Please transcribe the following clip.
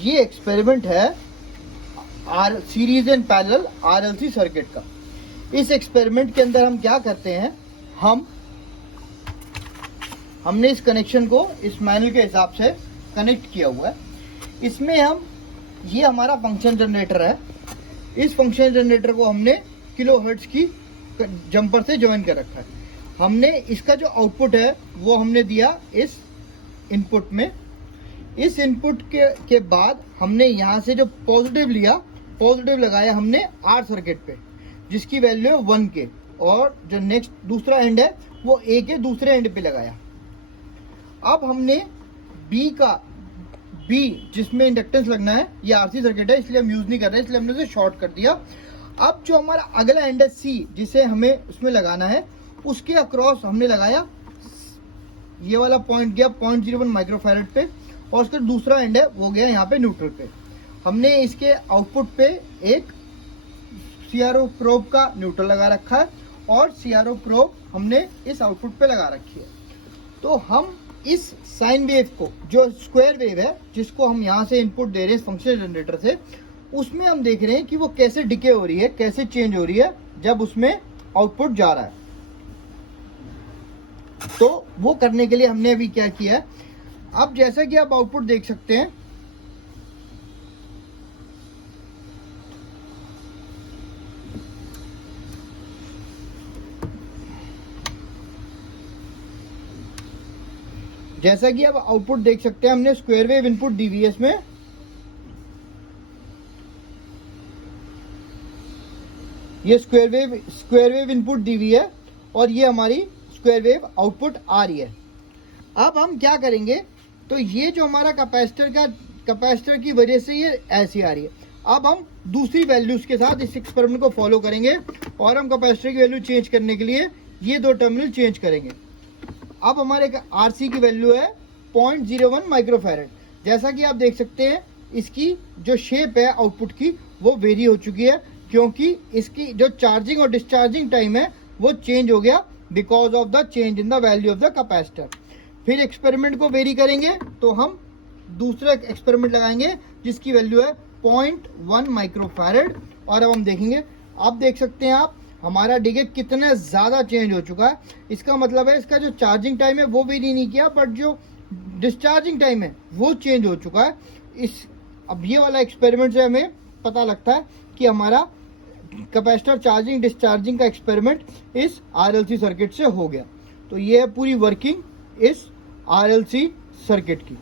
ये एक्सपेरिमेंट है series and parallel RLC circuit का। इस एक्सपेरिमेंट के अंदर हम क्या करते हैं, हमने इस कनेक्शन को इस मैनुअल के हिसाब से कनेक्ट किया हुआ है। इसमें ये हमारा फंक्शन जनरेटर है। इस फंक्शन जनरेटर को हमने किलोहर्ट्ज की जंपर से ज्वाइन कर रखा है। हमने इसका जो आउटपुट है वो हमने दिया इस इनपुट में। इस इनपुट के बाद हमने यहाँ से जो पॉजिटिव लगाया हमने आर सर्किट पे, जिसकी वैल्यू है 1 के, और जो नेक्स्ट दूसरा एंड है वो ए के दूसरे एंड पे लगाया। अब हमने बी जिसमें इंडक्टेंस लगना है, ये आरसी सर्किट है इसलिए हम यूज नहीं कर रहे हैं, इसलिए हमने उसे शॉर्ट कर दिया। अब जो हमारा अगला एंड है सी, जिसे हमें उसमें लगाना है, उसके अक्रॉस हमने लगाया ये वाला पॉइंट गया 0.01 माइक्रोफैरड पे, और उसका दूसरा एंड है वो गया यहाँ पे न्यूट्रल पे। हमने इसके आउटपुट पे एक सीआरओ प्रोब का न्यूट्रल लगा रखा है और सीआरओ प्रोब हमने इस आउटपुट पे लगा रखी है। तो हम इस साइन वेव को, जो स्क्वायर वेव है जिसको हम यहाँ से इनपुट दे रहे हैं फंक्शन जनरेटर से, उसमें हम देख रहे हैं कि वो कैसे डिके हो रही है, कैसे चेंज हो रही है जब उसमें आउटपुट जा रहा है। तो वो करने के लिए हमने अभी क्या किया है, अब जैसा कि आप आउटपुट देख सकते हैं, जैसा कि आप आउटपुट देख सकते हैं, हमने स्क्वायर वेव इनपुट दी हुई है इसमें। ये स्क्वायर वेव इनपुट दी हुई है और ये हमारी स्क्वायर वेव आउटपुट आ रही है। अब हम क्या करेंगे, तो ये जो हमारा कैपेसिटर की वजह से ये ऐसी आ रही है। अब हम दूसरी वैल्यूज के साथ इस एक्सपेरिमेंट को फॉलो करेंगे और हम कैपेसिटर की वैल्यू चेंज करने के लिए ये दो टर्मिनल चेंज करेंगे। अब हमारे आरसी की वैल्यू है 0.01 माइक्रोफैरड। जैसा कि आप देख सकते हैं, इसकी जो शेप है आउटपुट की वो वेरी हो चुकी है, क्योंकि इसकी जो चार्जिंग और डिस्चार्जिंग टाइम है वो चेंज हो गया because of the change in the value of the capacitor. फिर एक्सपेरिमेंट को वेरी करेंगे तो हम दूसरा एक्सपेरिमेंट लगाएंगे जिसकी वैल्यू है 0.1 माइक्रोफैरड, और अब हम देखेंगे। आप देख सकते हैं हमारा डिके कितना ज़्यादा चेंज हो चुका है। इसका मतलब है इसका जो चार्जिंग टाइम है वो वेरी नहीं किया, बट जो डिस्चार्जिंग टाइम है वो चेंज हो चुका है। अब ये वाला एक्सपेरिमेंट से हमें पता लगता है कि हमारा कैपेसिटर चार्जिंग डिस्चार्जिंग का एक्सपेरिमेंट इस आरएलसी सर्किट से हो गया। तो ये है पूरी वर्किंग इस आरएलसी सर्किट की।